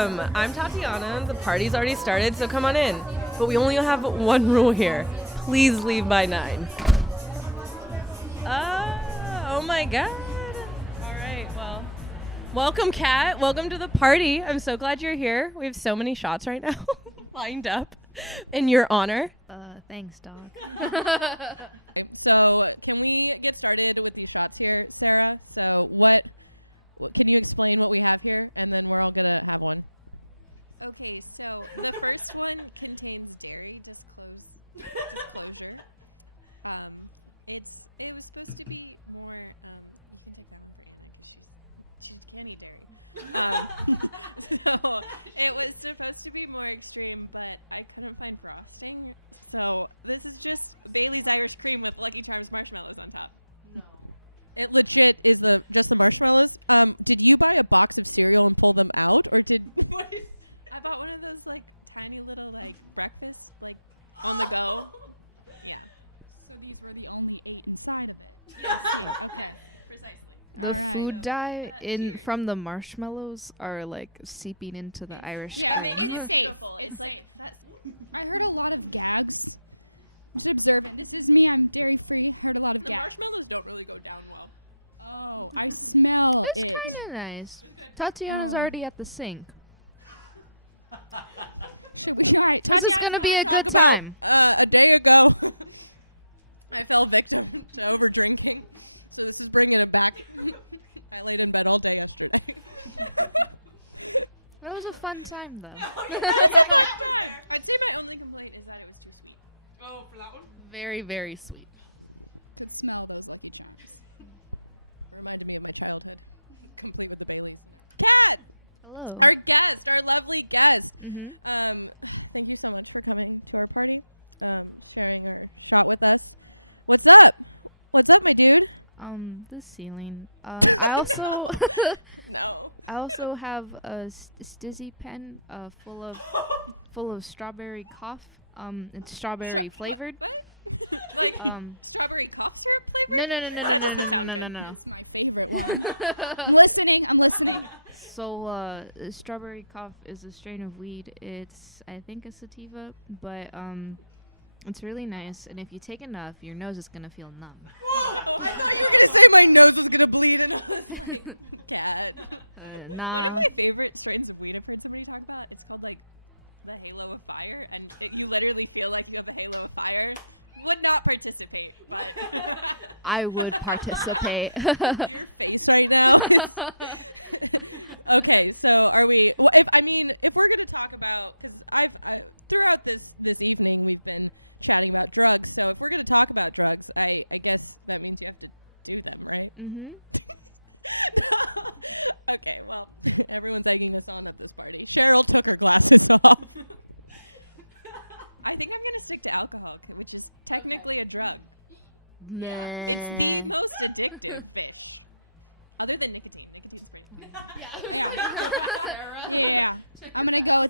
Welcome. I'm Tatiana. The party's already started, so come on in. But we only have one rule here. Please leave by 9. Oh my God. All right, well. Welcome, Kat. Welcome to the party. I'm so glad you're here. We have so many shots right now lined up in your honor. Thanks, Doc. The food dye from the marshmallows are like seeping into the Irish cream. It's kind of nice. Tatiana's already at the sink. This is gonna be a good time. It was a fun time, though. Very, very sweet. Hello. Mhm. The ceiling. I also I also have a stizzy pen full of strawberry cough. It's strawberry flavored. No, no, no, no, no, no, no, no, no, no. So, strawberry cough is a strain of weed. It's, I think, a sativa, but it's really nice. And if you take enough, your nose is gonna feel numb. Nah. I would participate. Mhm. Meh. Yeah, I was like, Sarah, check your facts.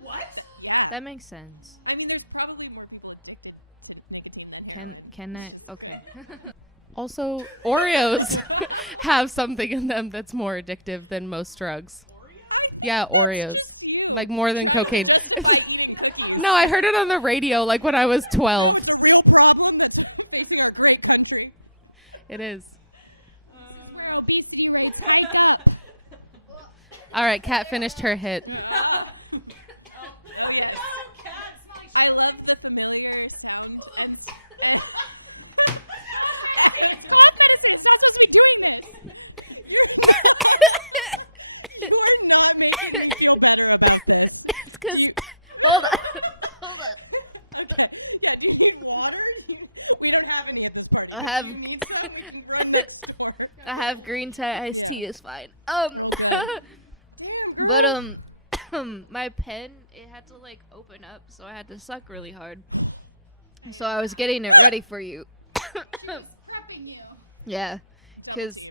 What? That makes sense. Can I? Okay. Also, Oreos have something in them that's more addictive than most drugs. Yeah, Oreos. Like more than cocaine. No, I heard it on the radio like when I was 12. It is. All right, Kat finished her hit. It's because. Hold on. Hold on. I have green tea iced tea is fine. But my pen, it had to like open up, so I had to suck really hard. So I was getting it ready for you. Yeah, cause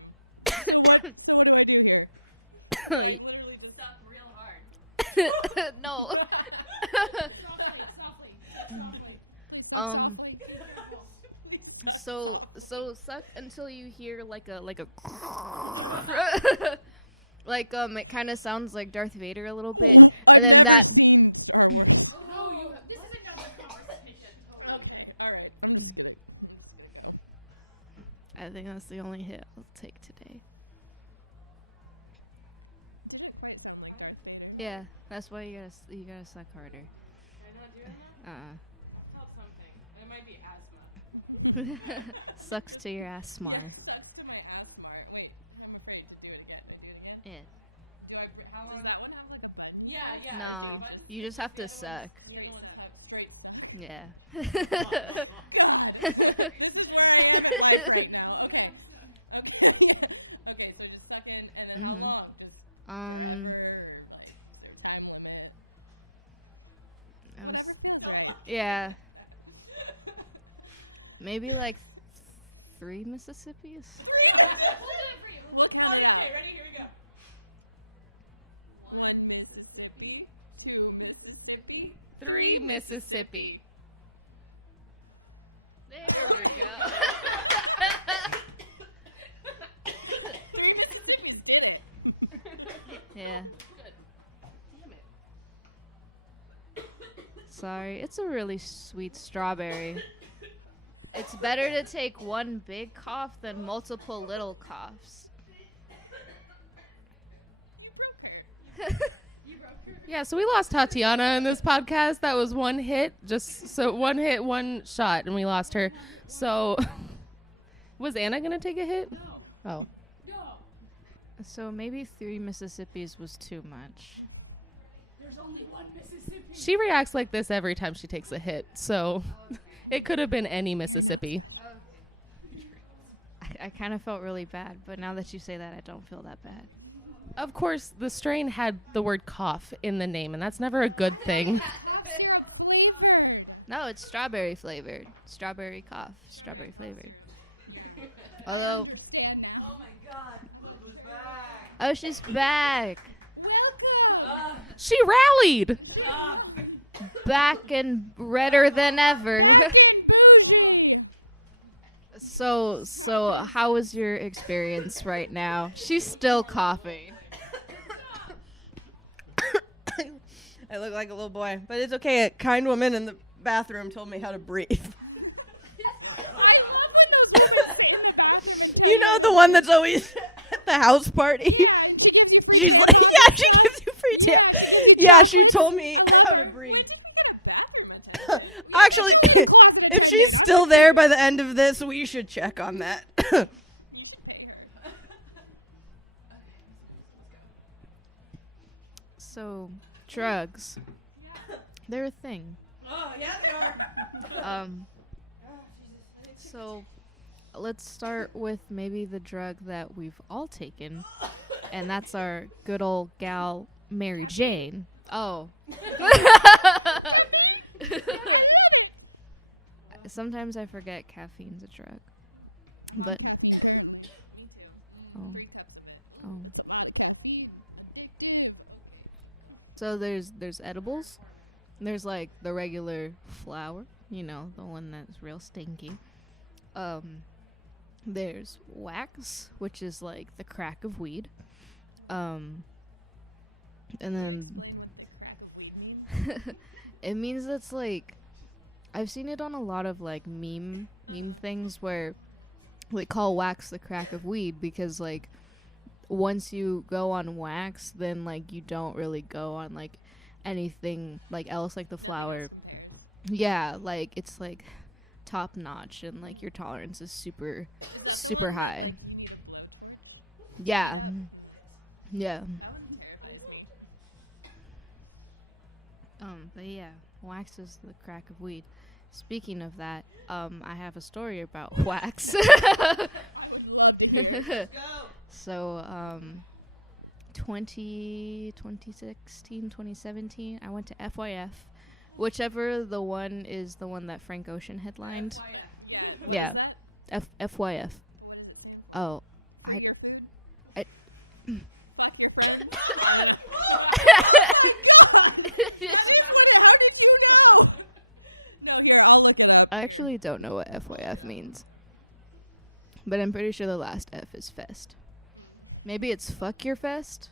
no. So suck until you hear like a like it kind of sounds like Darth Vader a little bit, and then that. No, you. This is another conversation. Okay, all right. I think that's the only hit I'll take today. Yeah, that's why you gotta suck harder. You're not doing that? I felt something. It might be asthma. Sucks to your ass smar. Sucks to my asthma. Wait, I'm afraid to do it again. Do it again? Yeah. Do I? How long that one? Yeah, yeah. No, Is there one? you just have to suck. The other ones have straight suck. Yeah. Okay, so just suck in, and then how long? 'Cause I was, yeah. Maybe like 3 Mississippis. Okay, ready? Here we go. 1 Mississippi, 2 Mississippi, 3 Mississippi. There we go. Yeah. Good. Damn it. Sorry, it's a really sweet strawberry. It's better to take one big cough than multiple little coughs. Yeah, so we lost Tatiana in this podcast. That was one hit, one hit, one shot, and we lost her. So, was Anna gonna take a hit? No. Oh. So maybe 3 Mississippis was too much. There's only 1 Mississippi. She reacts like this every time she takes a hit, so it could have been any Mississippi. I kind of felt really bad, but now that you say that, I don't feel that bad. Of course, the strain had the word cough in the name, and that's never a good thing. No, it's strawberry flavored. Strawberry cough. Strawberry flavored. Although. Oh my god. Oh, she's back. She rallied! Back and redder than ever. So how was your experience right now? She's still coughing. I look like a little boy, but it's okay. A kind woman in the bathroom told me how to breathe. You know, the one that's always at the house party? She's like, yeah, she gives you free tip. Yeah, she told me how to breathe. Actually, if she's still there by the end of this, we should check on that. So, drugs. They're a thing. Oh, yeah, they are. So let's start with maybe the drug that we've all taken, and that's our good old gal Mary Jane. Oh. Sometimes I forget caffeine's a drug. But oh. So there's edibles. There's like the regular flower, you know, the one that's real stinky. There's wax, which is like the crack of weed. And then it means it's like, I've seen it on a lot of like meme things where they call wax the crack of weed because like once you go on wax, then like you don't really go on like anything like else, like the flower. Yeah, like it's like top notch and like your tolerance is super high. Yeah. But yeah, wax is the crack of weed. Speaking of that, I have a story about wax. So 2017, I went to FYF, whichever the one is the one that Frank Ocean headlined. Yeah, FYF. Oh, I I actually don't know what FYF means. But I'm pretty sure the last F is fest. Maybe it's fuck your fest?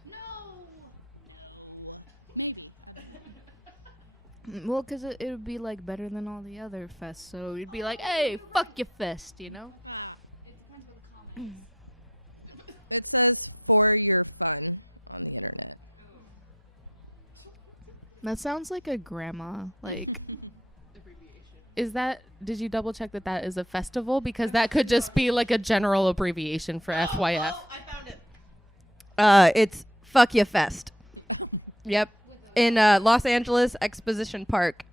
Well, because it would be like better than all the other fests. So you'd be like, hey, fuck your fest, you know? That sounds like a grandma. Like, Is that? Did you double check that that is a festival? Because that could just be like a general abbreviation for FYF. I found it. It's Fuck Ya Fest. Yep. In Los Angeles Exposition Park.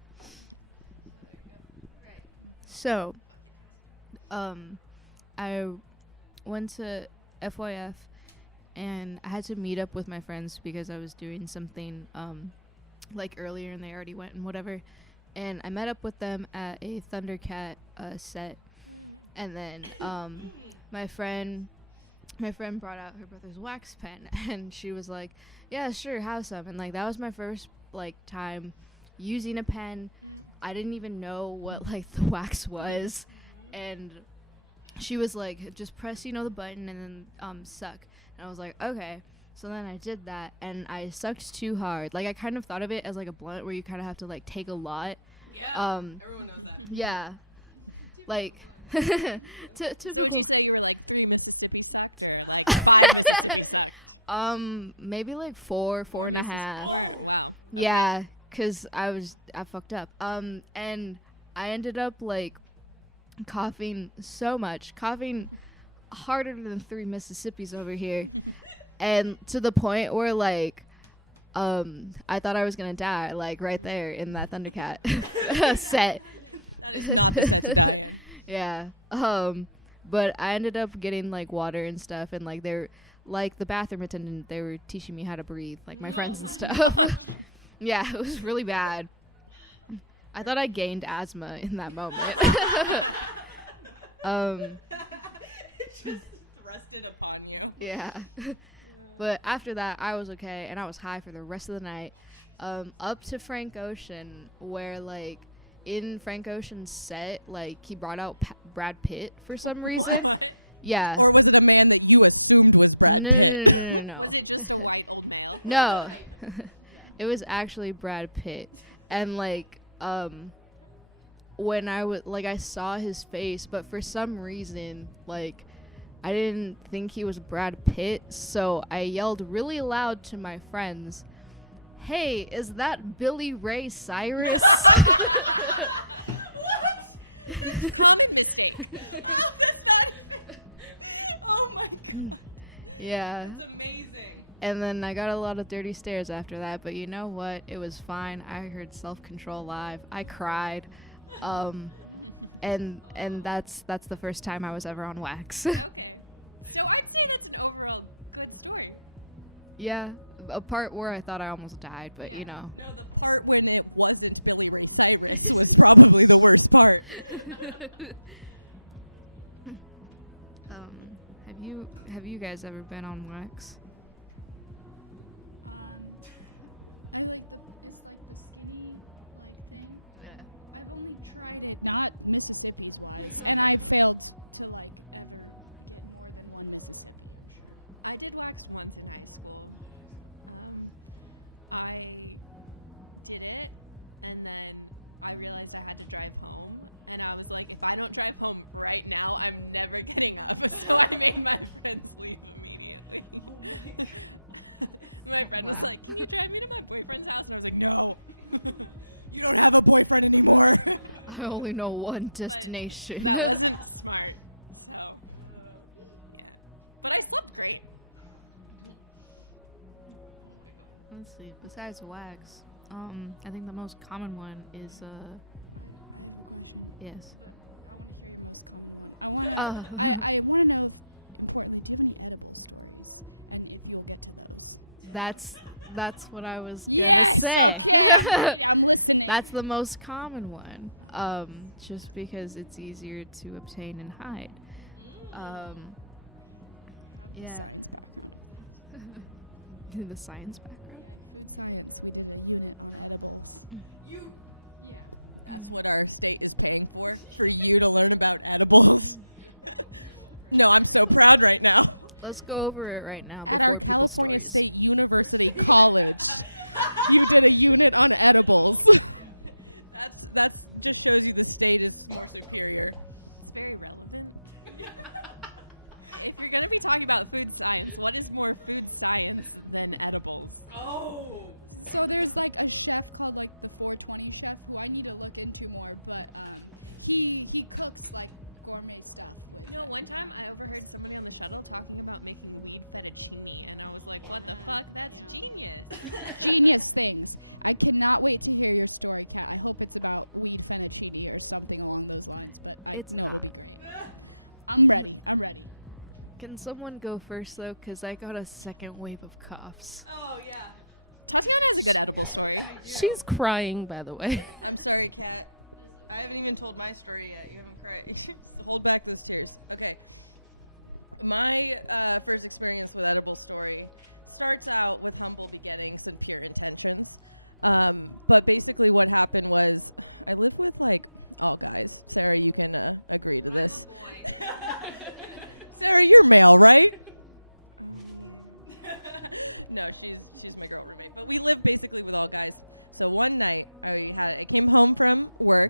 so, I went to FYF and I had to meet up with my friends because I was doing something, like earlier and they already went and whatever. And I met up with them at a Thundercat set, and then my friend brought out her brother's wax pen, and she was like, "Yeah, sure, have some." And like that was my first like time using a pen. I didn't even know what like the wax was, and she was like, "Just press, the button, and then suck." And I was like, "Okay." So then I did that, and I sucked too hard. Like, I kind of thought of it as, like, a blunt where you kind of have to, like, take a lot. Yeah, everyone knows that. Yeah. Like, typical. Maybe, like, 4.5. Oh. Yeah, because I fucked up. And I ended up, like, coughing so much. Coughing harder than 3 Mississippis over here. And to the point where, like, I thought I was gonna die, like, right there in that Thundercat set. Yeah. But I ended up getting, like, water and stuff, and, like, they're, like, the bathroom attendant, they were teaching me how to breathe, like, my friends and stuff. Yeah, it was really bad. I thought I gained asthma in that moment. Just rested upon you. Yeah. But after that, I was okay, and I was high for the rest of the night. Up to Frank Ocean, where, like, in Frank Ocean's set, like, he brought out Brad Pitt for some reason. What? Yeah. No. No. It was actually Brad Pitt. And, like, when I saw his face, but for some reason, like, I didn't think he was Brad Pitt, so I yelled really loud to my friends, "Hey, is that Billy Ray Cyrus?" Oh my god. Yeah. That's amazing. And then I got a lot of dirty stares after that, but you know what? It was fine. I heard Self-Control live. I cried. And that's the first time I was ever on wax. Yeah, a part where I thought I almost died, but you know. No, Have you guys ever been on wax? Yeah. Wow. I only know one destination. Let's see. Besides wax, I think the most common one is yes. That's what I was gonna say. That's the most common one. Just because it's easier to obtain and hide. Yeah. The science background. You. Let's go over it right now before people's stories. Oh. It's not. Can someone go first though? Cause I got a second wave of coughs. Oh yeah. She's crying, by the way. I'm sorry, Kat. I haven't even told my story yet. You haven't cried. Hold back with this. Okay. My first experience with that whole story starts out with humble beginnings in Cher's but basically what happened was I'm a boy. But we lived basically little guys. So one night, we had a came home from work,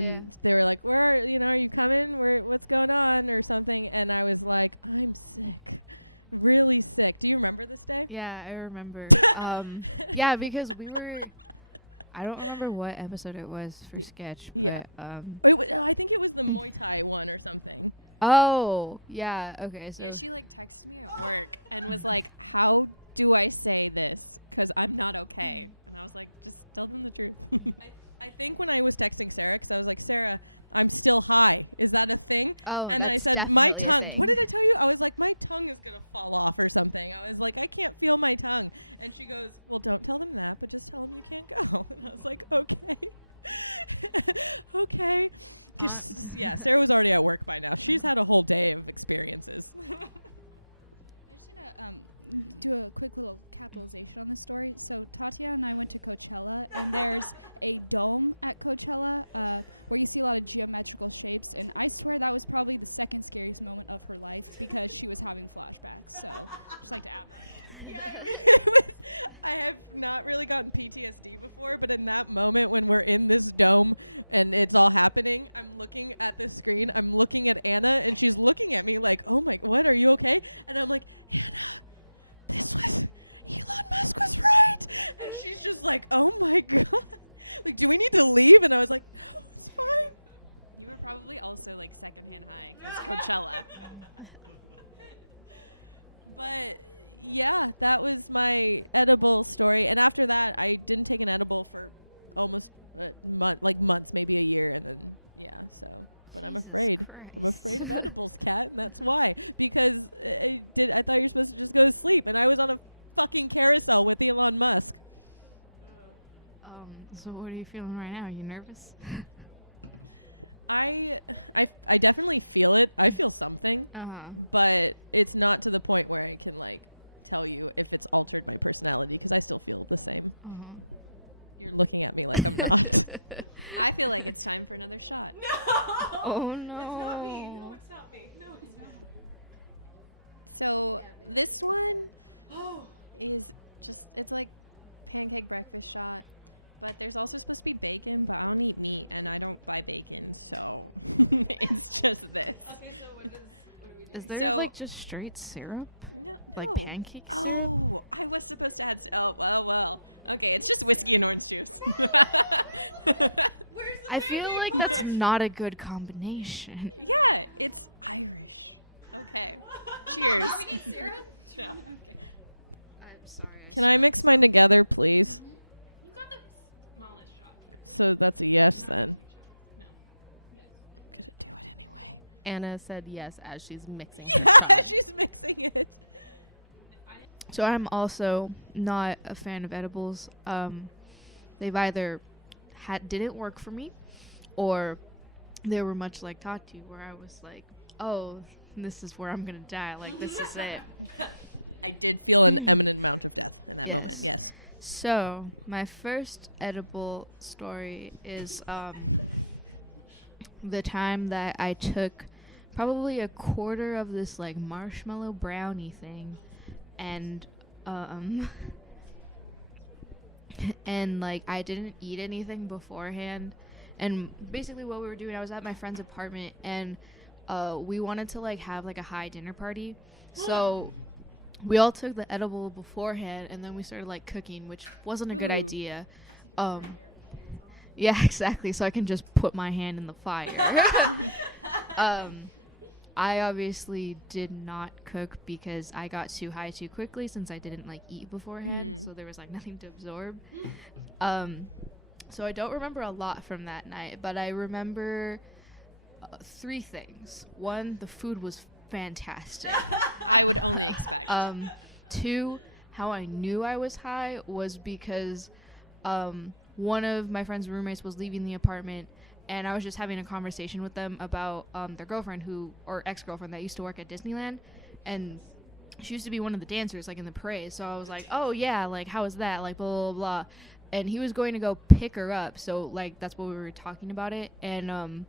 Yeah. Yeah, I remember. Yeah, because we were. I don't remember what episode it was for sketch, but Oh, yeah. Okay, so. Oh, that's definitely a thing. On. Jesus Christ. So what are you feeling right now? Are you nervous? Uh-huh. Uh-huh. Oh no. Is there like just straight syrup? Like pancake syrup? I feel like that's not a good combination. I'm sorry, I spilled something. Anna said yes as she's mixing her shot. So I'm also not a fan of edibles. They've either didn't work for me, or they were much like Tati, where I was like, oh, this is where I'm gonna die. Like this is it. Yes. So my first edible story is the time that I took probably a quarter of this like marshmallow brownie thing, and and like I didn't eat anything beforehand. And basically what we were doing, I was at my friend's apartment, and we wanted to like have like a high dinner party. So we all took the edible beforehand, and then we started like cooking, which wasn't a good idea. Yeah, exactly. So I can just put my hand in the fire. I obviously did not cook because I got too high too quickly since I didn't like eat beforehand, so there was like nothing to absorb. So I don't remember a lot from that night, but I remember 3 things. 1, the food was fantastic. 2, how I knew I was high was because one of my friend's roommates was leaving the apartment, and I was just having a conversation with them about their girlfriend or ex-girlfriend that used to work at Disneyland, and she used to be one of the dancers like in the parade. So I was like, oh yeah, like how is that, like blah blah blah. And he was going to go pick her up, so like that's what we were talking about it. And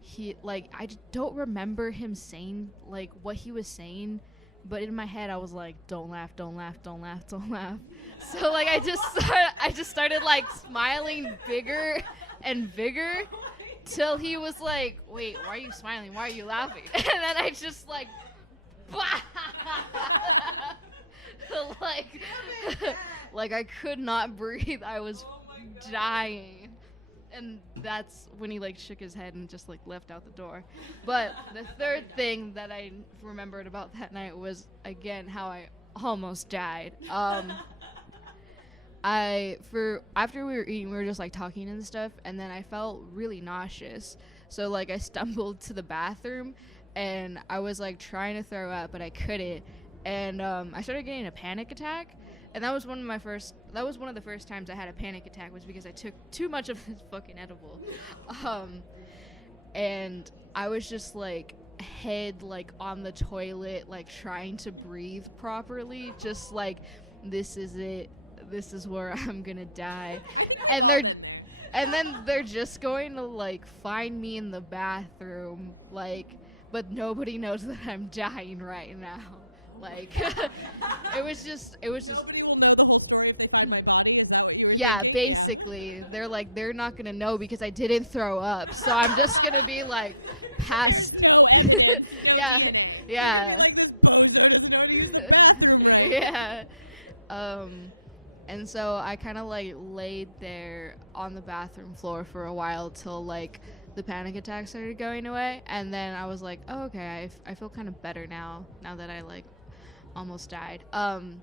he like I don't remember him saying like what he was saying, but in my head I was like, don't laugh, don't laugh, don't laugh, don't laugh. So like I just started like smiling bigger and bigger, till he was like, wait, why are you smiling? Why are you laughing? And then I just like, like I could not breathe. I was dying. And that's when he like shook his head and just like left out the door. But the third thing that I remembered about that night was again how I almost died. After we were eating, we were just like talking and stuff, and then I felt really nauseous. So like I stumbled to the bathroom, and I was like trying to throw up, but I couldn't, and I started getting a panic attack, and that was one of the first times I had a panic attack, was because I took too much of this fucking edible, and I was just like head like on the toilet, like trying to breathe properly, just like, this is it. This is where I'm gonna die. And then they're just going to like find me in the bathroom, like, but nobody knows that I'm dying right now. Like, it was just yeah, basically they're like, they're not gonna know because I didn't throw up, so I'm just gonna be like passed. yeah yeah yeah And so I kind of like laid there on the bathroom floor for a while till like the panic attack started going away, and then I was like, oh, okay, I feel kind of better now that I like almost died. And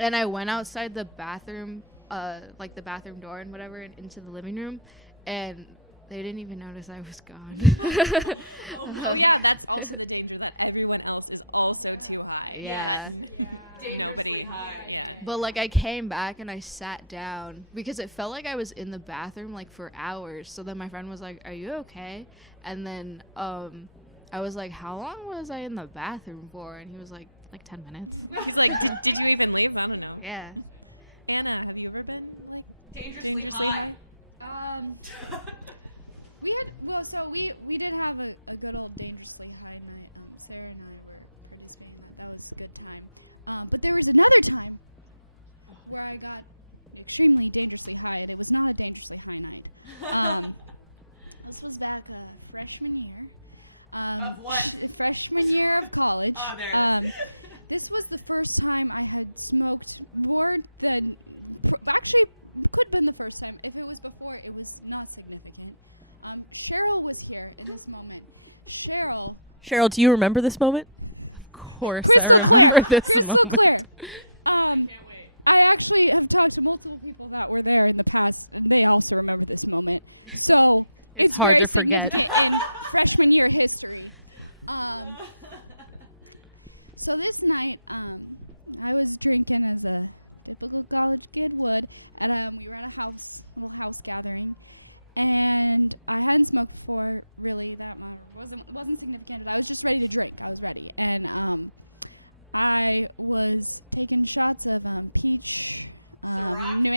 I went outside the bathroom, like the bathroom door and whatever, and into the living room, and they didn't even notice I was gone. Oh, yeah, that's also the danger. Like, everyone else is also too high. Yeah. Dangerously high. But like I came back and I sat down because it felt like I was in the bathroom like for hours. So then my friend was like, "Are you okay?" And then I was like, "How long was I in the bathroom for?" And he was like 10 minutes. Yeah. Dangerously high. We did have a good old dangerously high night. Sarah and I that was a good time. But there was another time where I got extremely dangerously high, and it was not dangerously high. This was back freshman year. Of what? Freshman year of college. Oh, there it is. This was the first time I had smoked more than. Actually, it wasn't the first time. If it was before, it was not the same thing. Cheryl was here at this moment. Cheryl, do you remember this moment? Of course, I remember this moment. Oh, I can't wait. Oh, actually, multiple people got me. It's hard to forget. So this night, I was drinking at the college table, and we ran across gathering, and I hadn't smoked before, really, that wasn't significant. I was excited to drink one party, and I was taking shots of Ciroc?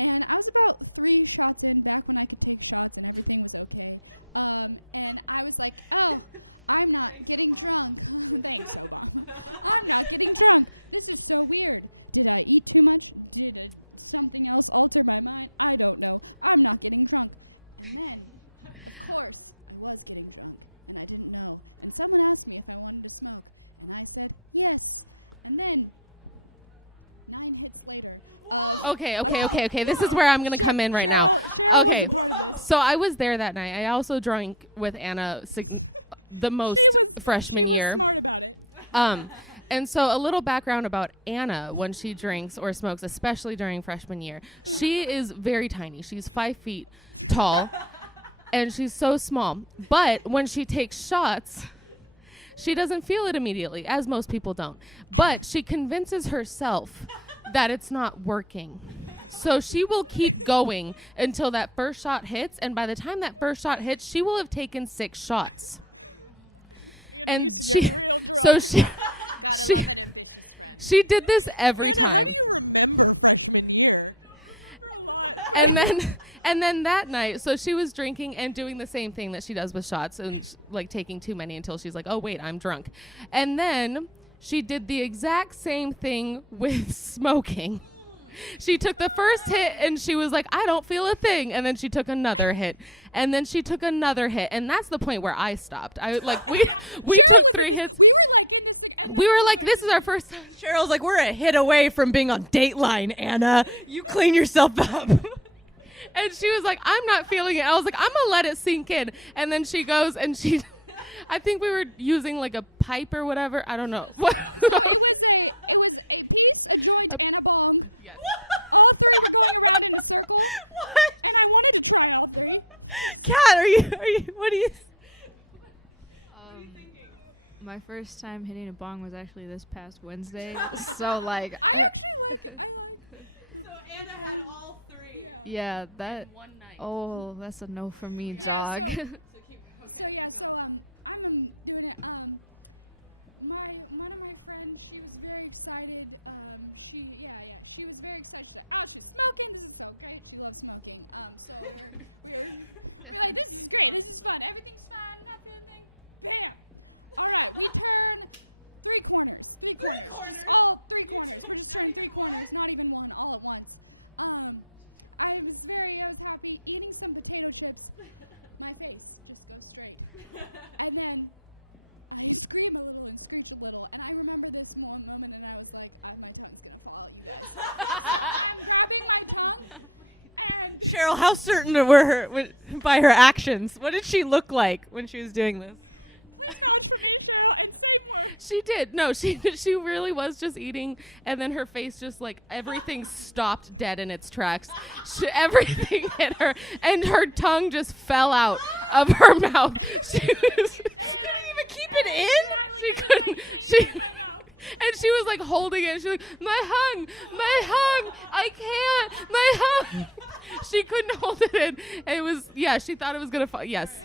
And I was about 3 shots in, back to my 6 shots, and I was like, oh, I'm not getting drunk. This is so weird. Did I eat too much? Did something else happen? I don't know. I'm not getting drunk. And then, of course, and then, Okay. This is where I'm going to come in right now. Okay. So I was there that night. I also drank with Anna the most freshman year. And so a little background about Anna when she drinks or smokes, especially during freshman year. She is very tiny. She's 5 feet tall, and she's so small. But when she takes shots, she doesn't feel it immediately, as most people don't. But she convinces herself that it's not working. So she will keep going until that first shot hits, and by the time that first shot hits, she will have taken 6 shots. And she did this every time. And then that night, so she was drinking and doing the same thing that she does with shots, and like taking too many until she's like, oh wait, I'm drunk. And then she did the exact same thing with smoking. She took the first hit and she was like, I don't feel a thing. And then she took another hit. And then she took another hit. And that's the point where I stopped. We took 3 hits. We were like, this is our first time. Cheryl's like, we're a hit away from being on Dateline, Anna. You clean yourself up. And she was like, I'm not feeling it. I was like, I'm going to let it sink in. And then she goes and she, I think we were using like a pipe or whatever. I don't know. What? Yes. What? Kat, are you, what are you? My first time hitting a bong was actually this past Wednesday. So like, So Anna had all 3. yeah, that. One night. Oh, that's a no for me, dog. Cheryl, how certain were her by her actions? What did she look like when she was doing this? She did. No, she really was just eating, and then her face just like everything stopped dead in its tracks. Everything hit her, and her tongue just fell out of her mouth. She couldn't even keep it in. She couldn't. And she was like holding it. She was like, my hung, I can't, my hung. She couldn't hold it in. It was, yeah, she thought it was going to fall. Yes.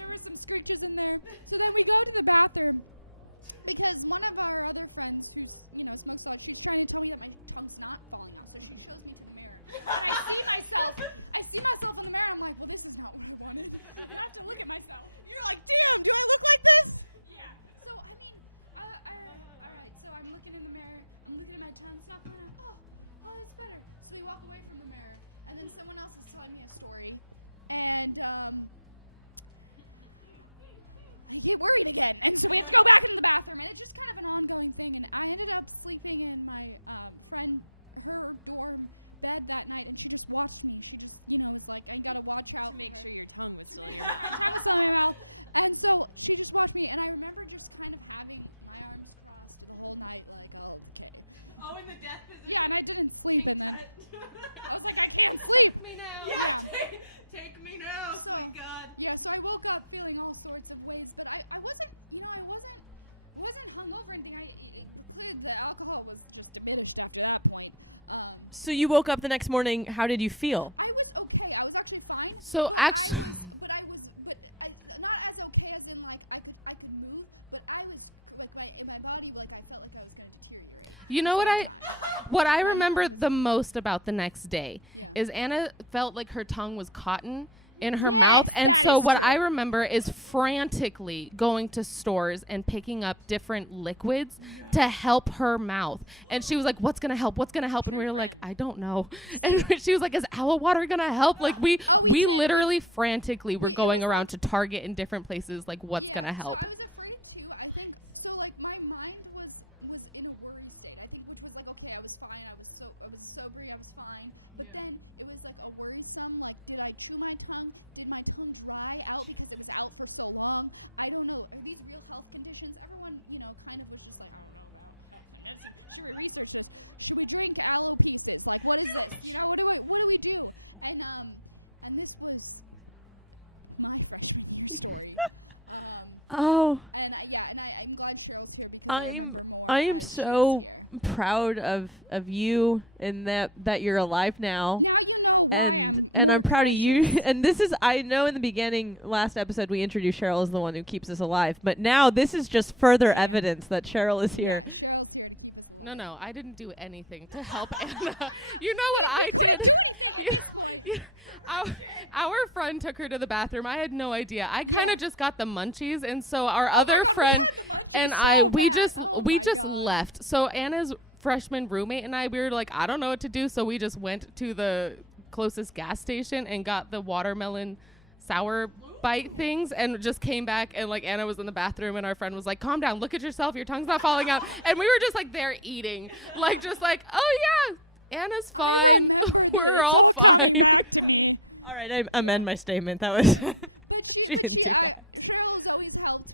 Oh, in the death position. Take me now. Yeah, take me now, sweet God. I woke up feeling all sorts of ways, but I wasn't, I wasn't hungover and the alcohol was stopped at that point. So you woke up the next morning. How did you feel? I was okay. I was actually fine, So actually, but I was not as okay as in like I could move, but I was like in my body like I felt like I was going to tear. you know what I remember the most about the next day is Anna felt like her tongue was cotton in her mouth. And so what I remember is frantically going to stores and picking up different liquids to help her mouth. And she was like, what's going to help? What's going to help? And we were like, I don't know. And she was like, is aloe water going to help? Like we literally frantically were going around to Target in different places. Like what's going to help? Oh, I am so proud of you and that you're alive now, and I'm proud of you. And this is, I know in the beginning, last episode we introduced Cheryl as the one who keeps us alive, but now this is just further evidence that Cheryl is here. No, I didn't do anything to help Anna. You know what I did? Our friend took her to the bathroom. I had no idea. I kind of just got the munchies, and so our other friend and we just left. So Anna's freshman roommate and we were like, I don't know what to do. So we just went to the closest gas station and got the watermelon sour bite things and just came back, and like Anna was in the bathroom and our friend was like, calm down, look at yourself, your tongue's not falling out. And we were just like there eating, like just like, oh yeah, Anna's fine. We're all fine. All right, I amend my statement. That was she didn't do that.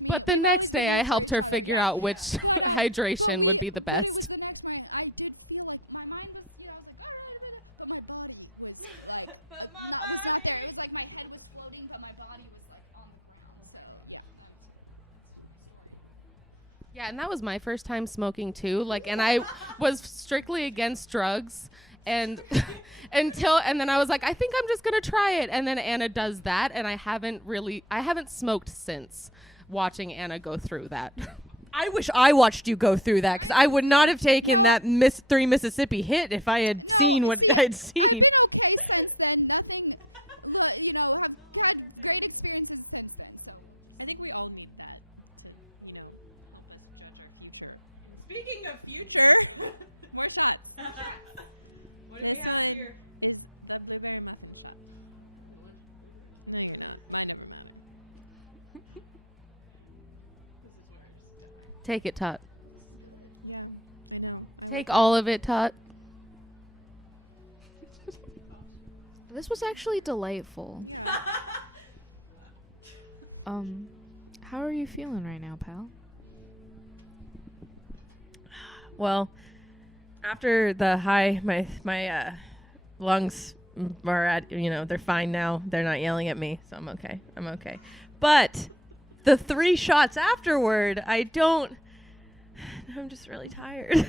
But the next day I helped her figure out which hydration would be the best. Yeah, and that was my first time smoking too. Like, and I was strictly against drugs, and and then I was like, I think I'm just gonna try it. And then Anna does that, and I haven't smoked since watching Anna go through that. I wish I watched you go through that, because I would not have taken that Three Mississippi hit if I had seen what I had seen. Speaking of future, More thoughts. what do we have here? Take it, Tot. Take all of it, Tot. This was actually delightful. How are you feeling right now, pal? Well, after the high, my lungs are at, they're fine now. They're not yelling at me, so I'm okay. But the 3 shots afterward, I'm just really tired.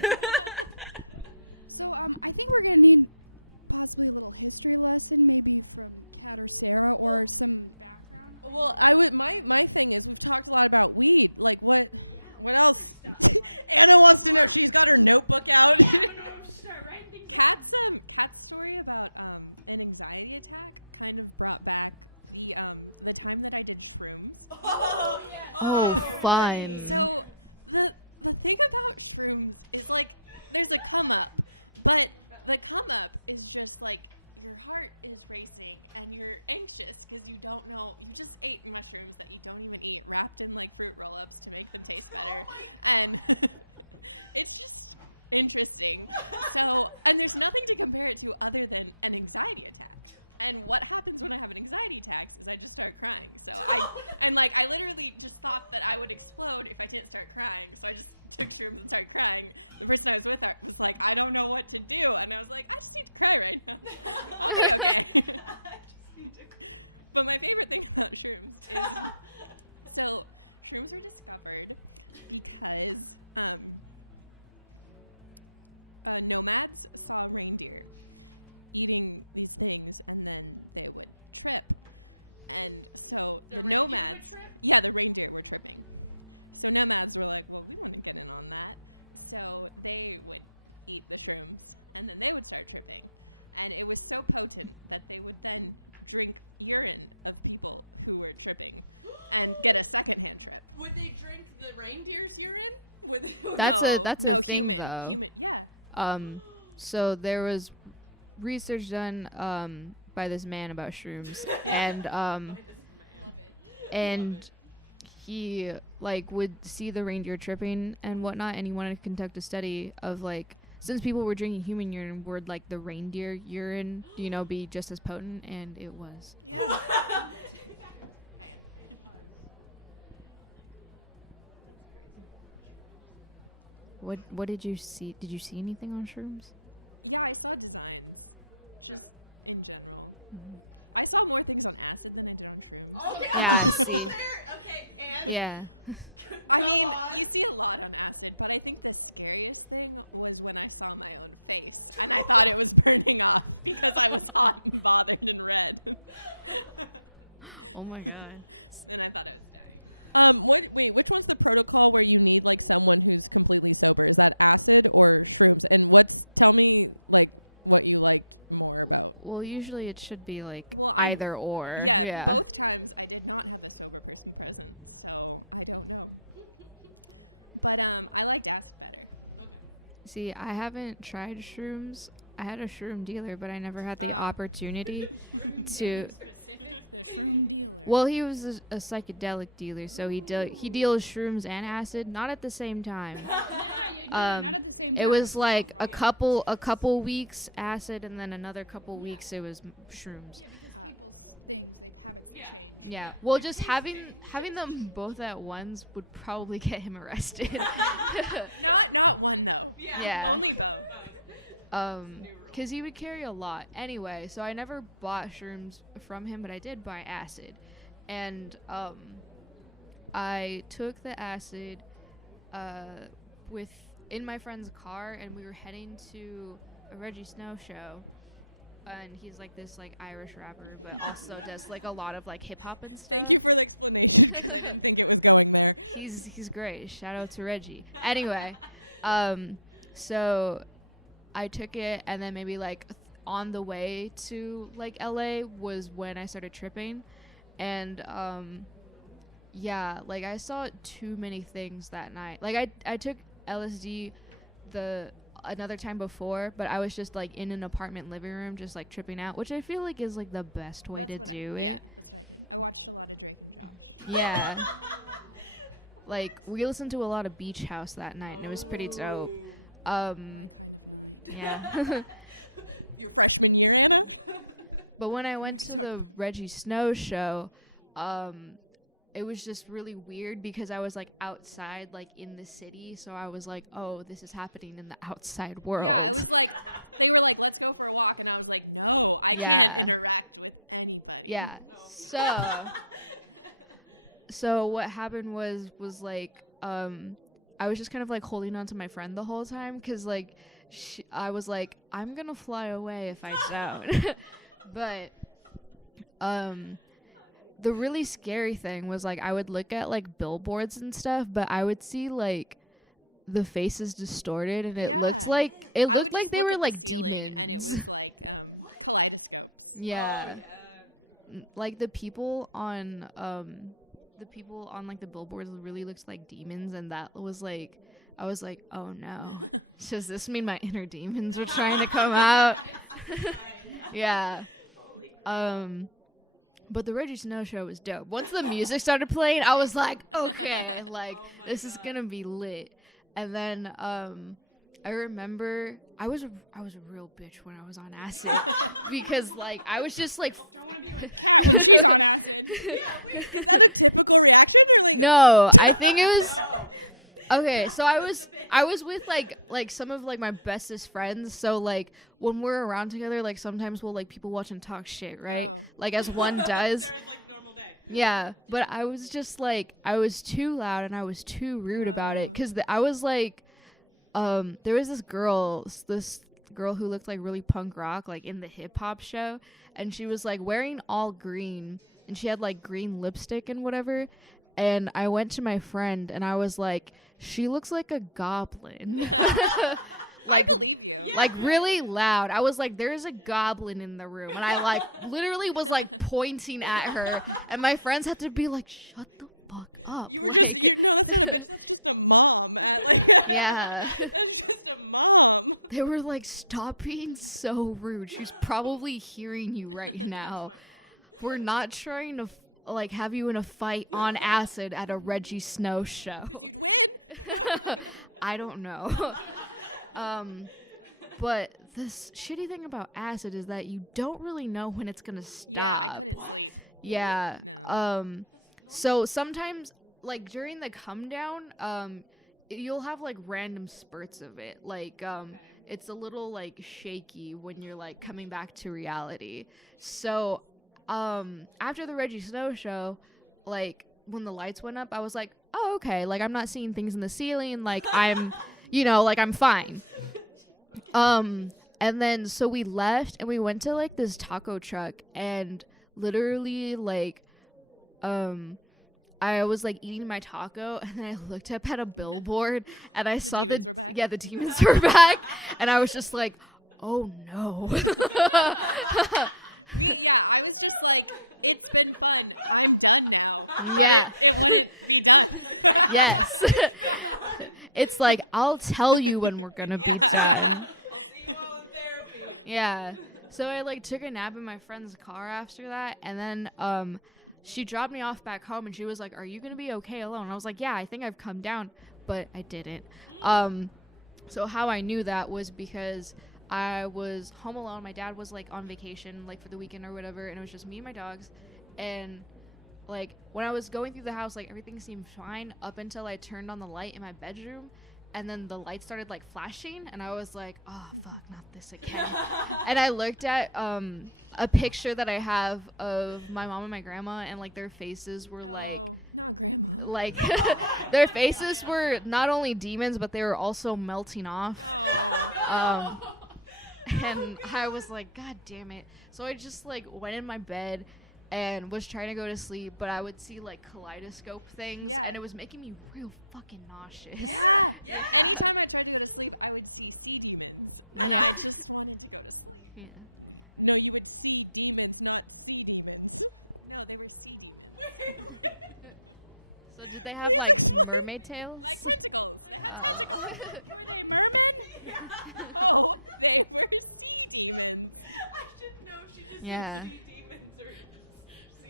Oh, fun. That's a thing though. So there was research done by this man about shrooms, and he like would see the reindeer tripping and whatnot, and he wanted to conduct a study of like, since people were drinking human urine, would like the reindeer urine, be just as potent, and it was. What did you see? Did you see anything on shrooms? Okay. Yeah, see. Okay, and Yeah. go on. I see a lot of that, but I think the scariest thing was when I saw my own face. I thought I was working on Oh my god. and I thought I was dying. Wait, what was the first one? Well, usually it should be like either or. Yeah. See, I haven't tried shrooms. I had a shroom dealer, but I never had the opportunity to. Well, he was a psychedelic dealer, so he deals shrooms and acid, not at the same time. It was like a couple weeks acid, and then another couple weeks it was shrooms. Yeah. Well, just having them both at once would probably get him arrested. Yeah. 'Cause he would carry a lot. Anyway, so I never bought shrooms from him, but I did buy acid. And I took the acid in my friend's car, and we were heading to a Reggie Snow show. And he's like this like Irish rapper, but also does like a lot of like hip hop and stuff. He's great. Shout out to Reggie. Anyway, so I took it, and then maybe like on the way to like LA was when I started tripping. And yeah, like I saw too many things that night. Like I took LSD another time before, but I was just like in an apartment living room just like tripping out, which I feel like is like the best way to do it. Yeah. Like we listened to a lot of Beach House that night, and it was pretty dope. Yeah. But when I went to the Reggie Snow show, it was just really weird because I was like outside, like in the city, so I was like, oh, this is happening in the outside world. Yeah. Yeah. So what happened was like I was just kind of like holding on to my friend the whole time, because like I was like, I'm gonna fly away if I don't. But the really scary thing was like I would look at like billboards and stuff, but I would see like the faces distorted, and it looked like they were like demons. Yeah. Like the people on like the billboards really looked like demons, and that was like I was like, oh no. Does this mean my inner demons are trying to come out? Yeah. But the Reggie Snow show was dope. Once the music started playing, I was like, okay, like this is gonna be lit. And then I remember I was a real bitch when I was on acid, because like I was just like no, I think it was okay. So I was with like some of like my bestest friends. So like when we're around together, like sometimes we'll like people watch and talk shit, right? Like as one does. Yeah, but I was just like I was too loud and I was too rude about it, because I was like, there was this girl who looked like really punk rock, like in the hip hop show, and she was like wearing all green, and she had like green lipstick and whatever. And I went to my friend and I was like, she looks like a goblin. like really loud. I was like, there's a goblin in the room. And I like literally was like pointing at her, and my friends had to be like, shut the fuck up. Like, yeah. They were like, stop being so rude. She's probably hearing you right now. We're not trying to like have you in a fight on acid at a Reggie Snow show. I don't know. But this shitty thing about acid is that you don't really know when it's gonna stop. Yeah. So sometimes like during the come down, you'll have like random spurts of it. Like it's a little like shaky when you're like coming back to reality. So after the Reggie Snow show, like when the lights went up, I was like, oh, okay, like I'm not seeing things in the ceiling, like I'm like I'm fine. And then so we left and we went to like this taco truck, and literally like I was like eating my taco, and then I looked up at a billboard and I saw the demons were back, and I was just like, oh no. Yeah. Yes. It's like, I'll tell you when we're gonna be done. Yeah. So I like took a nap in my friend's car after that, and then she dropped me off back home, and she was like, "Are you gonna be okay alone?" I was like, "Yeah, I think I've come down," but I didn't. So how I knew that was because I was home alone. My dad was like on vacation, like for the weekend or whatever, and it was just me and my dogs. And like when I was going through the house, like everything seemed fine up until I turned on the light in my bedroom, and then the light started like flashing, and I was like, "Oh fuck, not this again." And I looked at a picture that I have of my mom and my grandma, and like their faces were like their faces were not only demons, but they were also melting off. And I was like, God damn it. So I just like went in my bed and was trying to go to sleep, but I would see like kaleidoscope things, and it was making me real fucking nauseous. Yeah. Yeah. Yeah. So did they have like mermaid tails? Oh. Yeah.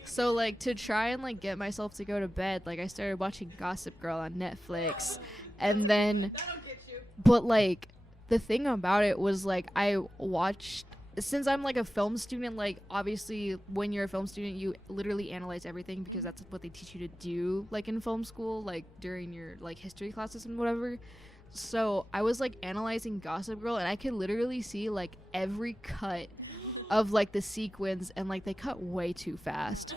So like to try and like get myself to go to bed, like I started watching Gossip Girl on Netflix, and then but like the thing about it was like I watched, since I'm like a film student, like obviously when you're a film student you literally analyze everything because that's what they teach you to do like in film school, like during your like history classes and whatever. So I was like analyzing Gossip Girl, and I could literally see like every cut of like the sequence, and like they cut way too fast,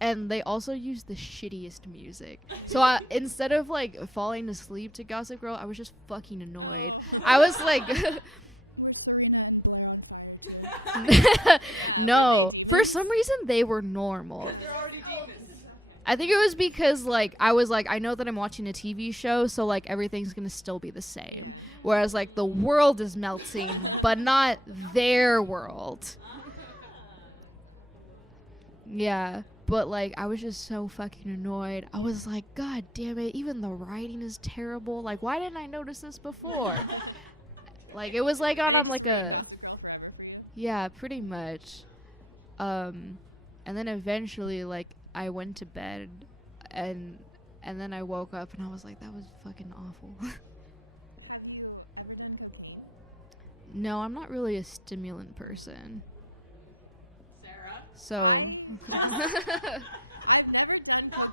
and they also use the shittiest music. So instead of like falling asleep to Gossip Girl, I was just fucking annoyed. I was like no, for some reason they were normal. I think it was because like I was like, I know that I'm watching a TV show, so like everything's gonna still be the same, whereas like the world is melting but not their world. Yeah, but like I was just so fucking annoyed. I was like, God damn it, even the writing is terrible. Like, why didn't I notice this before? Like it was like on like a, yeah, pretty much. And then eventually like I went to bed, and then I woke up and I was like, that was fucking awful. No, I'm not really a stimulant person. Sarah. So I've never done that,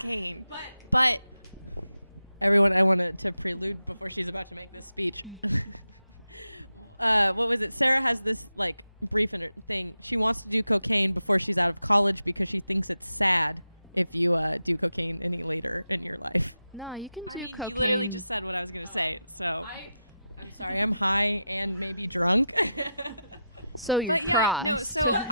but that's what I wanted to do before she's about to make this speech. What was it? Sarah has this like weird thing. She wants to do cocaine for college because she thinks it's sad if you do cocaine in your life. no, you can do cocaine. I'm sorry, I'm high and really drunk. So you're crossed. I feel like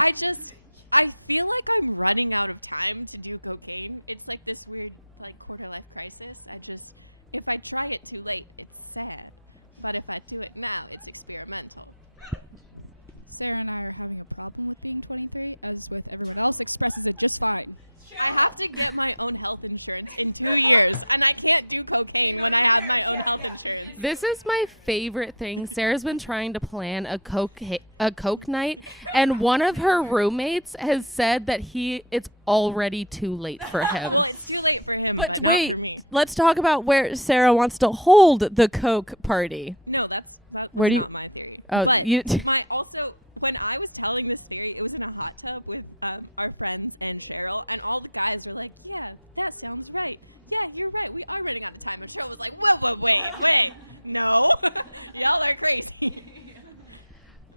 I'm running out of time to do cocaine. It's like this weird, like, quarter-life crisis. If I try it too late, it's sad. But if I do it now, it's extreme. Cheryl, I think that's my own health insurance. And I can't do cocaine. Yeah. This is my favorite thing. Sarah's been trying to plan a coke night, and one of her roommates has said that it's already too late for him. But wait, let's talk about where Sarah wants to hold the Coke party. Where do you? Oh, you. Also, when I was telling this story with the hot tub with our friends and Cheryl, all the guys were like, yeah, that sounds right. Yeah, you're right. We are running out of time. And Cheryl was like, what? No. Y'all are great.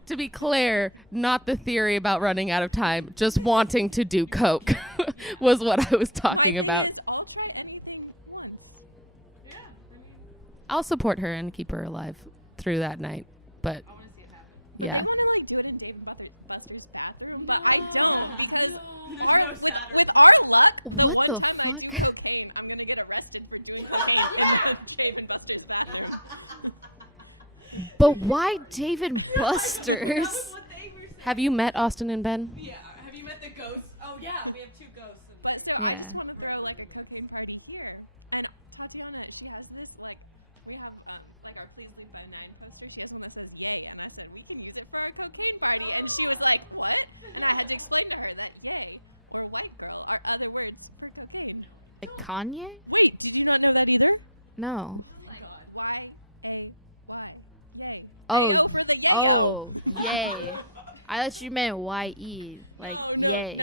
To be clear, not the theory about running out of time, just wanting to do coke was what I was talking about. I'll support her and keep her alive through that night, but yeah. There's no Saturday. What the fuck? I'm going to get arrested for doing that. But why Dave and Buster's? Have you met Austin and Ben? Yeah. Have you met the ghosts? Oh yeah, we have 2 ghosts. Yeah. Throw like a cooking party here, and Tatiana, she has this like we have Kanye? No. Oh, yay. I thought you meant Y-E, like yay.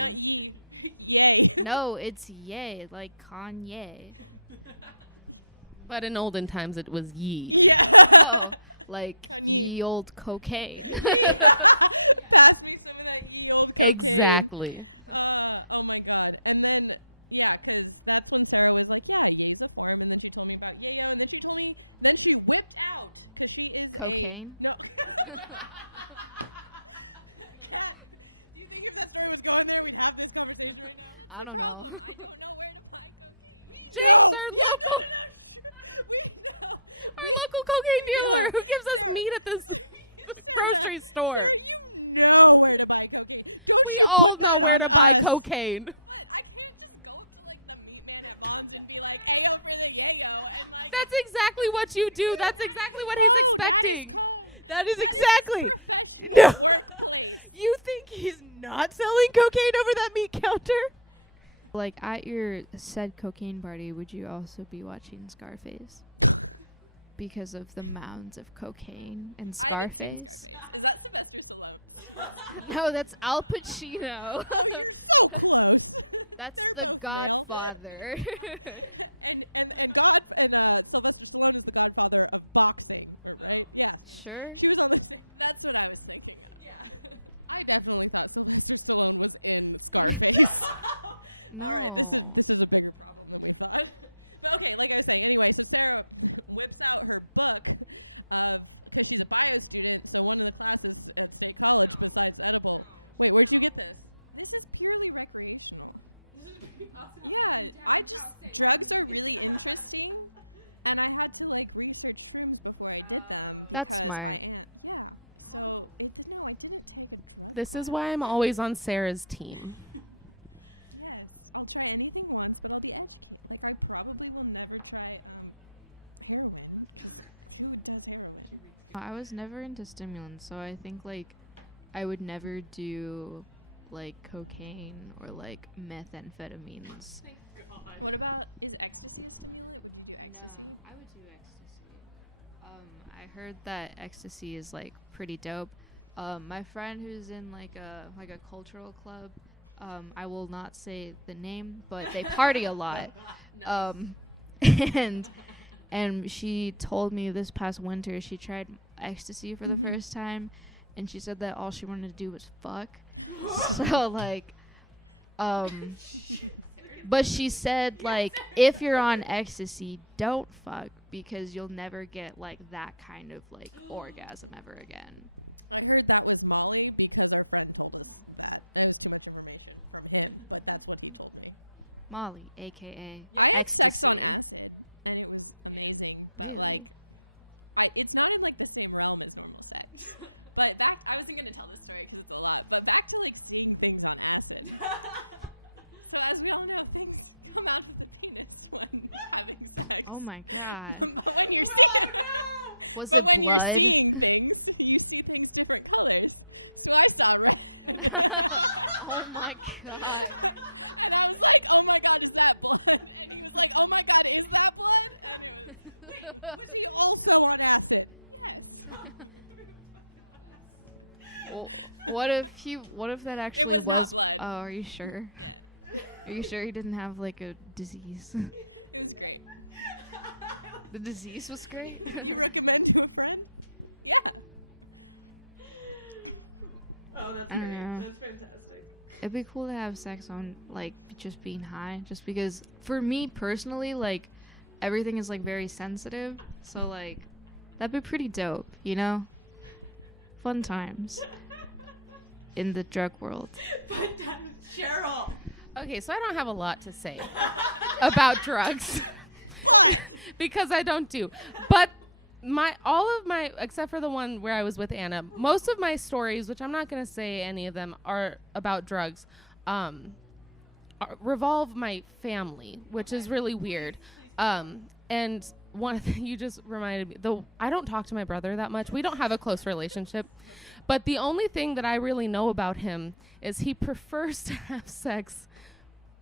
No, it's yay, like Kanye. But in olden times, it was ye. Oh, like ye old cocaine. Exactly. Cocaine? I don't know. James, our local cocaine dealer who gives us meat at this grocery store. We all know where to buy cocaine. That's exactly what you do. That's exactly what he's expecting. That is exactly. No. You think he's not selling cocaine over that meat counter? Like, at your said cocaine party, would you also be watching Scarface? Because of the mounds of cocaine in Scarface? No, that's Al Pacino. That's the Godfather. Sure. No. That's smart. This is why I'm always on Sarah's team. I was never into stimulants, so I think like I would never do like cocaine or like methamphetamines. No, I would do ecstasy. I heard that ecstasy is like pretty dope. My friend who's in like a cultural club, I will not say the name, but they party a lot. And she told me this past winter she tried ecstasy for the first time, and she said that all she wanted to do was fuck. So like, but she said like if you're on ecstasy, don't fuck because you'll never get like that kind of like orgasm ever again. Molly, aka ecstasy. Really? It's not like the same realm as normal sex. But back, I was going to tell this story to you a lot, but back to like seeing things on acid. So I was going Oh my god. Was it blood? Oh my god. Well, what if that actually was are you sure? Are you sure he didn't have like a disease? The disease was great. Oh, that's I don't great. know. That's fantastic. It'd be cool to have sex on like just being high, just because for me personally, like everything is like very sensitive, so like that'd be pretty dope, you know? Fun times in the drug world. Cheryl. Okay, so I don't have a lot to say about drugs because I don't do. But all of my, except for the one where I was with Anna, most of my stories, which I'm not going to say any of them, are about drugs, revolve my family, which is really weird. And one thing you just reminded me, though I don't talk to my brother that much. We don't have a close relationship. But the only thing that I really know about him is he prefers to have sex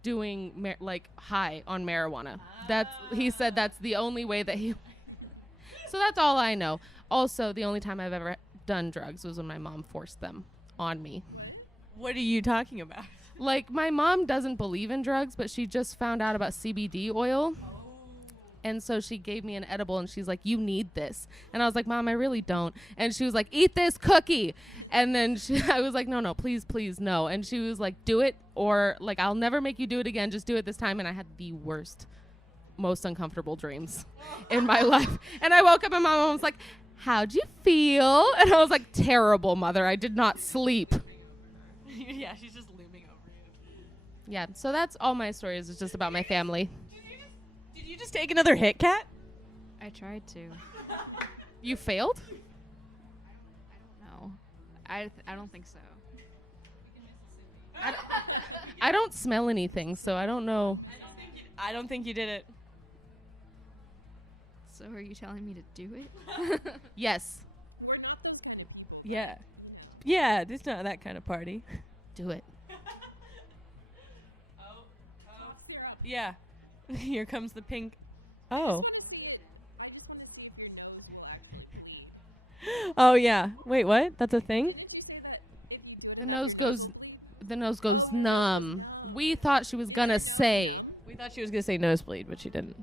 doing like high on marijuana. He said that's the only way that he. So that's all I know. Also, the only time I've ever done drugs was when my mom forced them on me. What are you talking about? Like, my mom doesn't believe in drugs, but she just found out about CBD oil. And so she gave me an edible, and she's like, you need this. And I was like, Mom, I really don't. And she was like, eat this cookie. And then I was like, no, please, please, no. And she was like, do it, or like, I'll never make you do it again. Just do it this time. And I had the worst, most uncomfortable dreams in my life. And I woke up, and my mom was like, how'd you feel? And I was like, terrible, Mother. I did not sleep. Yeah, she's just looming over you. Yeah, so that's all my stories. It's just about my family. Did you just take another hit, Kat? I tried to. You failed? No, I don't think so. I don't smell anything, so I don't know. I don't think you did it. So are you telling me to do it? Yes, Yeah. Yeah, this is not that kind of party. do it. Yeah. Here comes the pink. Oh. Oh, yeah. Wait, what? That's a thing? The nose goes numb. We thought she was gonna say. We thought she was going to say nosebleed, but she didn't.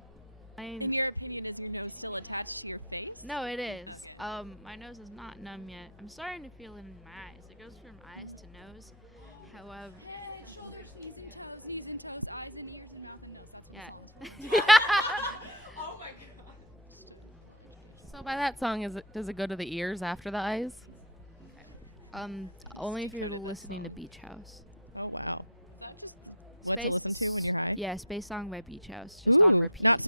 No, it is. My nose is not numb yet. I'm starting to feel it in my eyes. It goes from eyes to nose. However, yeah. Oh my god. So by that song, does it go to the ears after the eyes? Only if you're listening to Beach House. Space Song by Beach House, just on repeat.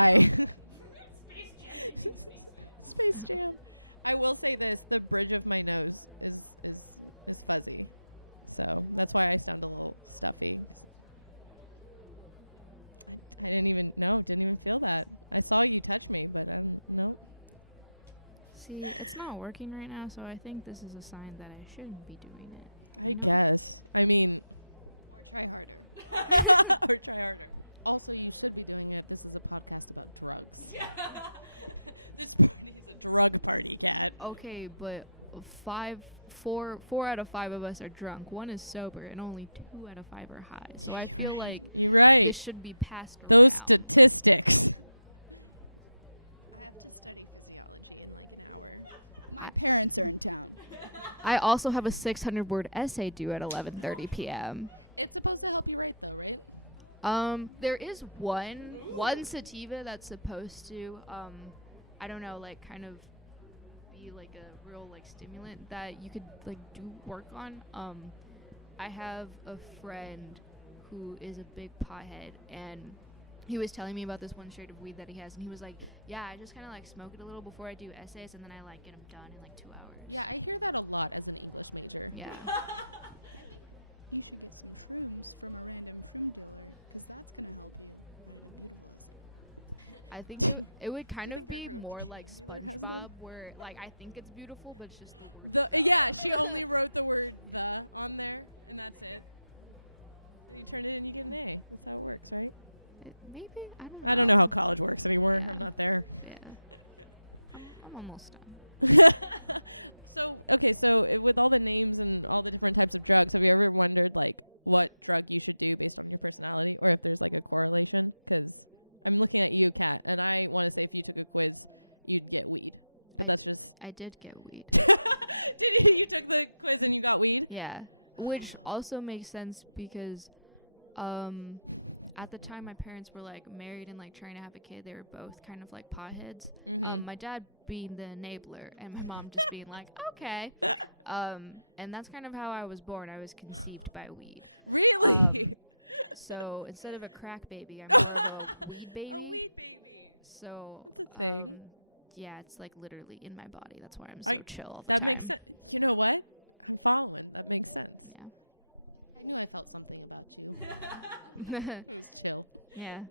No. See, it's not working right now, so I think this is a sign that I shouldn't be doing it. You know? Okay, but four out of 5 of us are drunk. 1 is sober, and only 2 out of 5 are high. So I feel like this should be passed around. I also have a 600-word essay due at 11:30 p.m. There is one sativa that's supposed to, I don't know, like kind of be like a real like stimulant that you could like do work on. I have a friend who is a big pothead, and he was telling me about this one shade of weed that he has, and he was like, yeah, I just kind of like smoke it a little before I do essays, and then I like get them done in like 2 hours. Yeah. I think it would kind of be more like SpongeBob, where like I think it's beautiful, but it's just the word duh. Maybe, I don't know. Yeah. I'm almost done. I did get weed. Yeah, which also makes sense because at the time my parents were like married and like trying to have a kid. They were both kind of like potheads. My dad being the enabler and my mom just being like, okay. And that's kind of how I was born. I was conceived by weed. So instead of a crack baby, I'm more of a weed baby. So, yeah, it's like literally in my body. That's why I'm so chill all the time. Yeah. Yeah.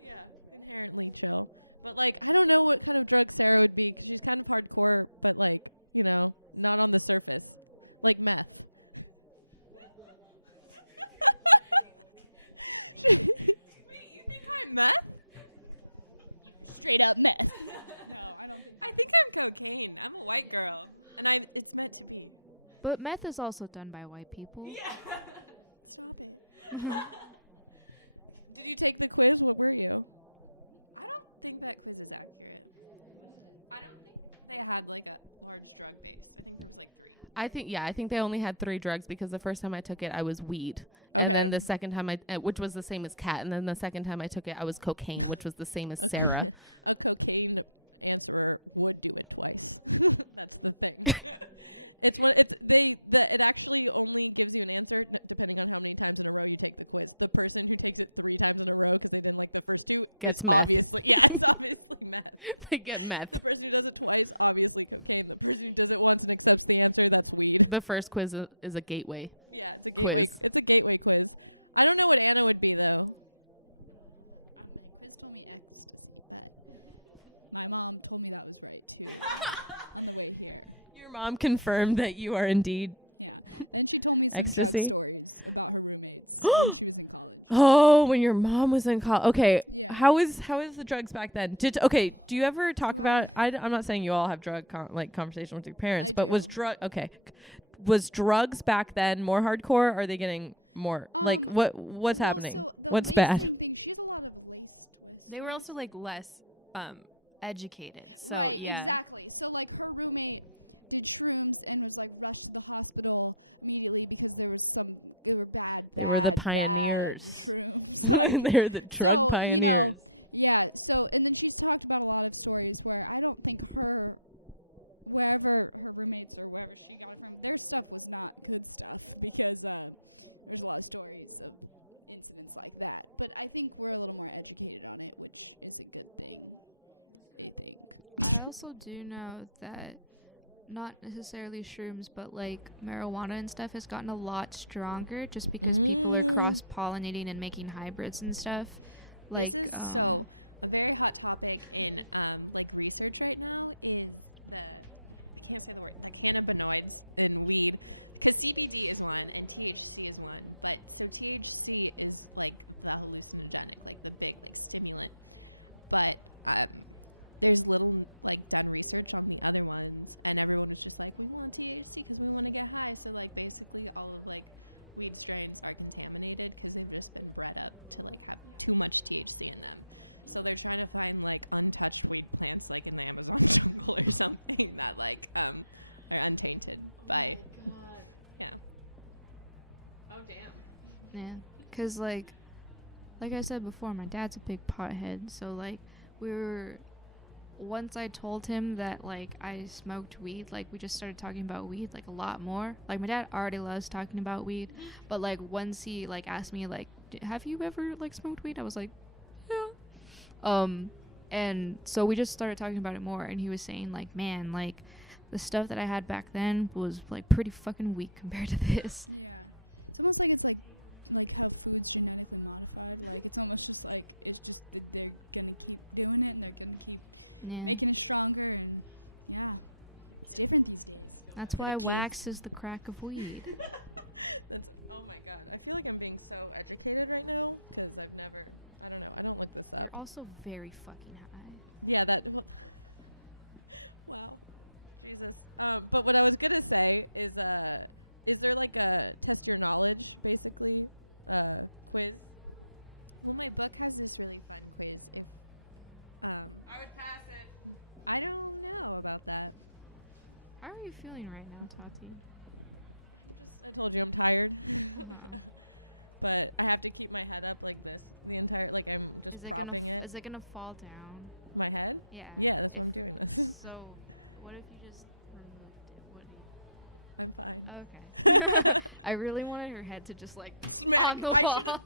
But meth is also done by white people. I think they only had 3 drugs because the first time I took it, I was weed. And then the second time which was the same as cat. And then the second time I took it, I was cocaine, which was the same as Sarah. Gets meth. They get meth. The first quiz is a gateway quiz. Your mom confirmed that you are indeed ecstasy. Oh, when your mom was in college. Okay, how is the drugs back then? Do you ever talk about? I'm not saying you all have drug conversation with your parents, but was drugs back then more hardcore? Or are they getting more like what's happening? What's bad? They were also like less educated. So yeah. They were the pioneers. They're the drug pioneers. I also do know that not necessarily shrooms, but like marijuana and stuff has gotten a lot stronger just because people are cross pollinating and making hybrids and stuff. Like, yeah, because like I said before, my dad's a big pothead, so like once I told him that like I smoked weed, like we just started talking about weed like a lot more. Like my dad already loves talking about weed, but like once he like asked me like, have you ever like smoked weed? I was like, yeah. And so we just started talking about it more, and he was saying like, man, like the stuff that I had back then was like pretty fucking weak compared to this. Yeah. That's why wax is the crack of weed. You're also very fucking high. How are you feeling right now, Tati? Uh-huh. Is it gonna fall down? Yeah. If so, what if you just removed it? Okay. I really wanted her head to just like on the wall.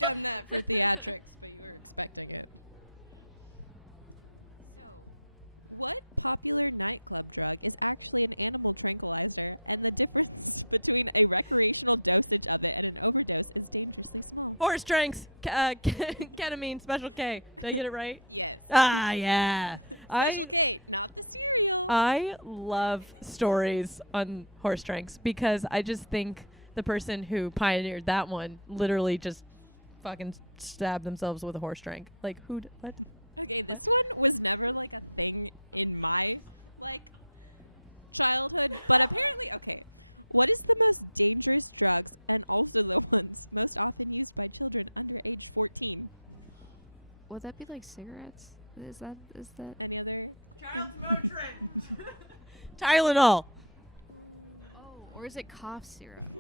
Horse strengths, ketamine, special K. Did I get it right? Ah, yeah. I love stories on horse strengths because I just think the person who pioneered that one literally just fucking stabbed themselves with a horse strength. Like, what? What? would that be like cigarettes? Is that Child's Motrin. Tylenol. Oh, or is it cough syrup?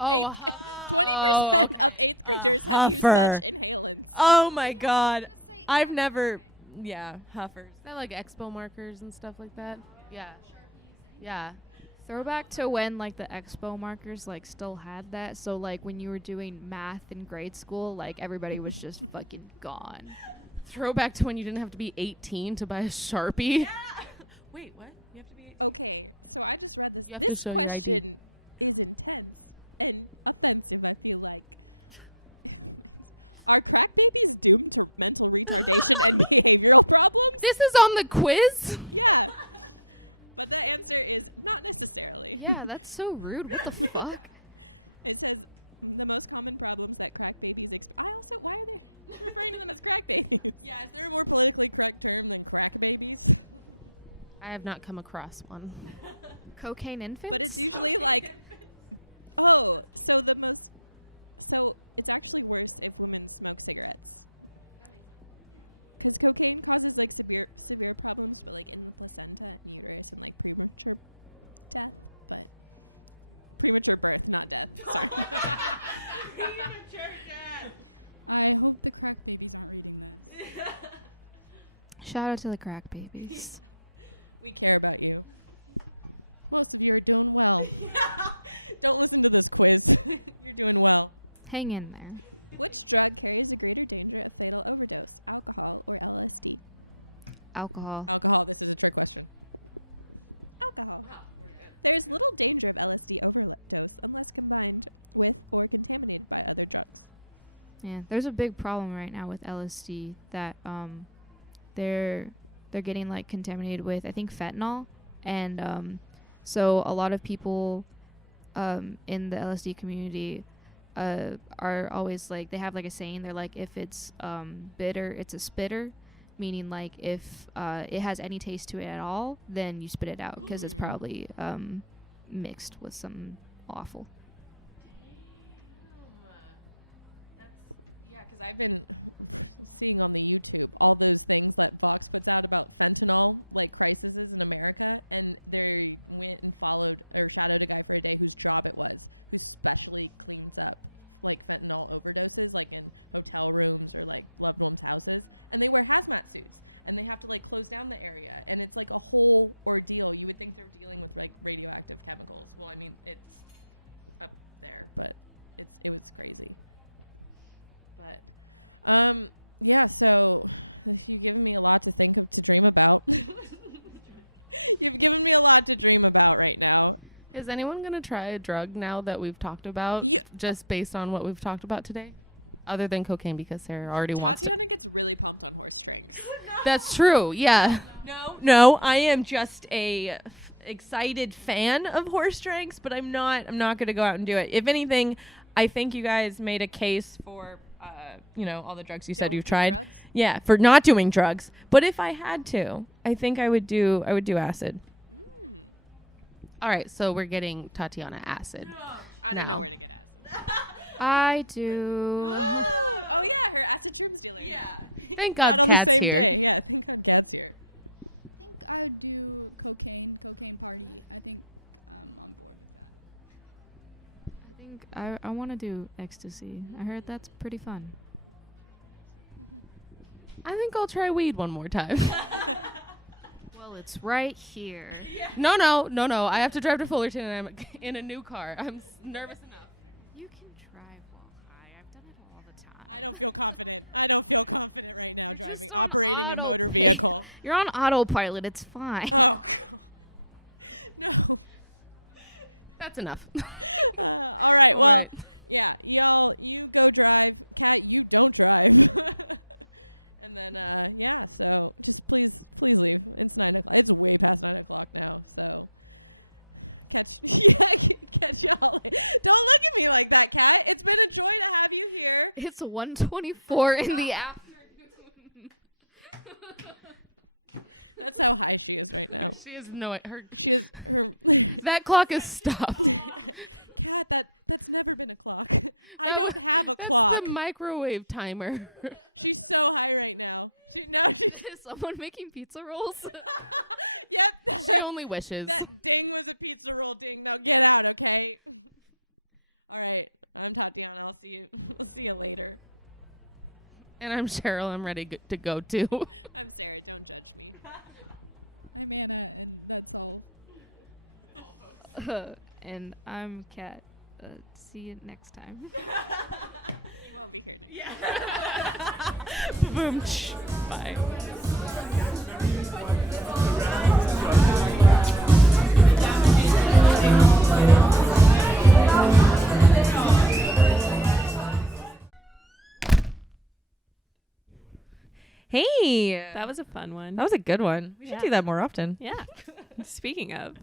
Oh, oh, okay. A huffer. Oh my god. I've never. Yeah, huffers. Is that like expo markers and stuff like that? Yeah. Yeah. Throwback to when like the expo markers like still had that. So like when you were doing math in grade school, like everybody was just fucking gone. Throwback to when you didn't have to be 18 to buy a Sharpie. Wait, what? You have to be 18? You have to show your ID. This is on the quiz? Yeah, that's so rude. What the fuck? I have not come across one. Cocaine infants? Shout out to the crack babies. Hang in there. Alcohol. Yeah, there's a big problem right now with LSD that they're getting like contaminated with, I think, fentanyl, and so a lot of people in the LSD community are always like, they have like a saying, they're like, if it's bitter, it's a spitter, meaning like if it has any taste to it at all, then you spit it out because it's probably mixed with some awful. Is anyone going to try a drug now that we've talked about, just based on what we've talked about today? Other than cocaine, because Sarah already wants to. That's true, yeah. No, I am just a excited fan of horse drinks, but I'm not going to go out and do it. If anything, I think you guys made a case for, all the drugs you said you've tried. Yeah, for not doing drugs. But if I had to, I think I would do acid. All right, so we're getting Tatiana acid now. I do. Thank God Kat's here. I think I want to do ecstasy. I heard that's pretty fun. I think I'll try weed one more time. Well, it's right here. No. I have to drive to Fullerton and I'm in a new car. I'm nervous enough. You can drive while high. I've done it all the time. You're just on autopilot. You're on autopilot. It's fine. That's enough. All right. It's 1:24 in the afternoon. She has no her. That clock is stopped. That's the microwave timer. Is someone making pizza rolls? She only wishes. Paying with a pizza roll ding dong. Get out, okay? All right. I'm Tatiana. I'll see you. I'll see you later. And I'm Cheryl. I'm ready to go too. And I'm Kat. See you next time. Yeah. Boom. Bye. Hey, That was a fun one. that was a good one. We should Yeah. do that more often. Yeah. Speaking of,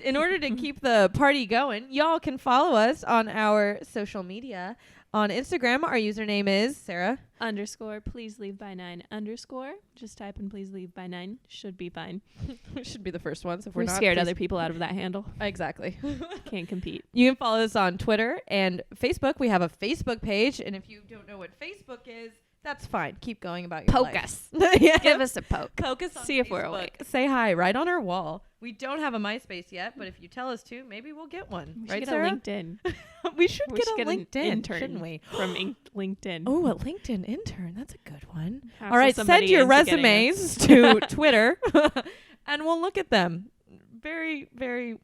In order to keep the party going, y'all can follow us on our social media. On Instagram, our username is Sarah. _ please leave by 9 _ just type in please leave by 9. Should be fine. We should be the first ones if We're we're not. scared please- other people out of that handle. Exactly. Can't compete. You can follow us on Twitter and Facebook. We have a Facebook page, and if you don't know what Facebook is, that's fine. Keep going about your Poke life. us. Yeah. Give us a poke. Poke us on See if we're Facebook. awake. Say hi right on our wall. We don't have a MySpace yet, but if you tell us to, maybe we'll get one. We should right, get Sarah? a LinkedIn. We should We get should a get an LinkedIn, intern shouldn't we? From LinkedIn. Oh, a LinkedIn intern. That's a good one. Hassle All right, send somebody your into getting resumes to Twitter, and we'll look at them very, very,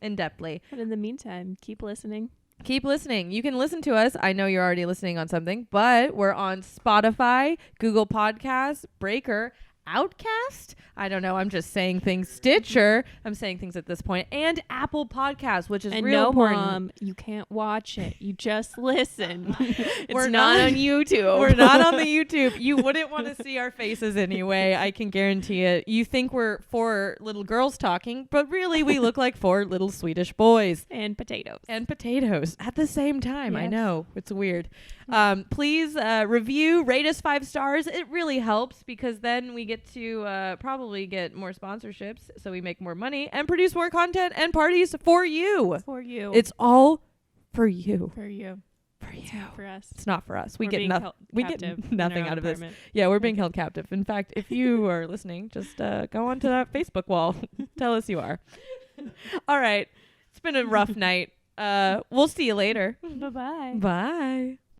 in-depthly. But in the meantime, keep listening. Keep listening. You can listen to us. I know you're already listening on something, but we're on Spotify, Google Podcasts, Breaker, Outcast. I don't know. I'm just saying things. Stitcher. I'm saying things at this point. And Apple Podcasts, which is And real no, important. Mom, you can't watch it. You just listen. It's We're not not- on YouTube. We're not on the YouTube. You wouldn't want to see our faces anyway. I can guarantee it. You think we're 4 little girls talking, but really we look like 4 little Swedish boys. And potatoes. And potatoes at the same time. I Yes. know. It's weird. Please review, rate us 5 stars. It really helps because then we get to probably get more sponsorships so we make more money and produce more content and parties for you. For you. It's all for you. for you. For It's you. not for us. It's not for us. We We're get being nothing. held We captive get in nothing our out own of this. apartment. Yeah, we're being held captive. In fact, if you are listening, just go onto that Facebook wall. Tell us you are. All right. It's been a rough night. We'll see you later. Bye-bye. Bye.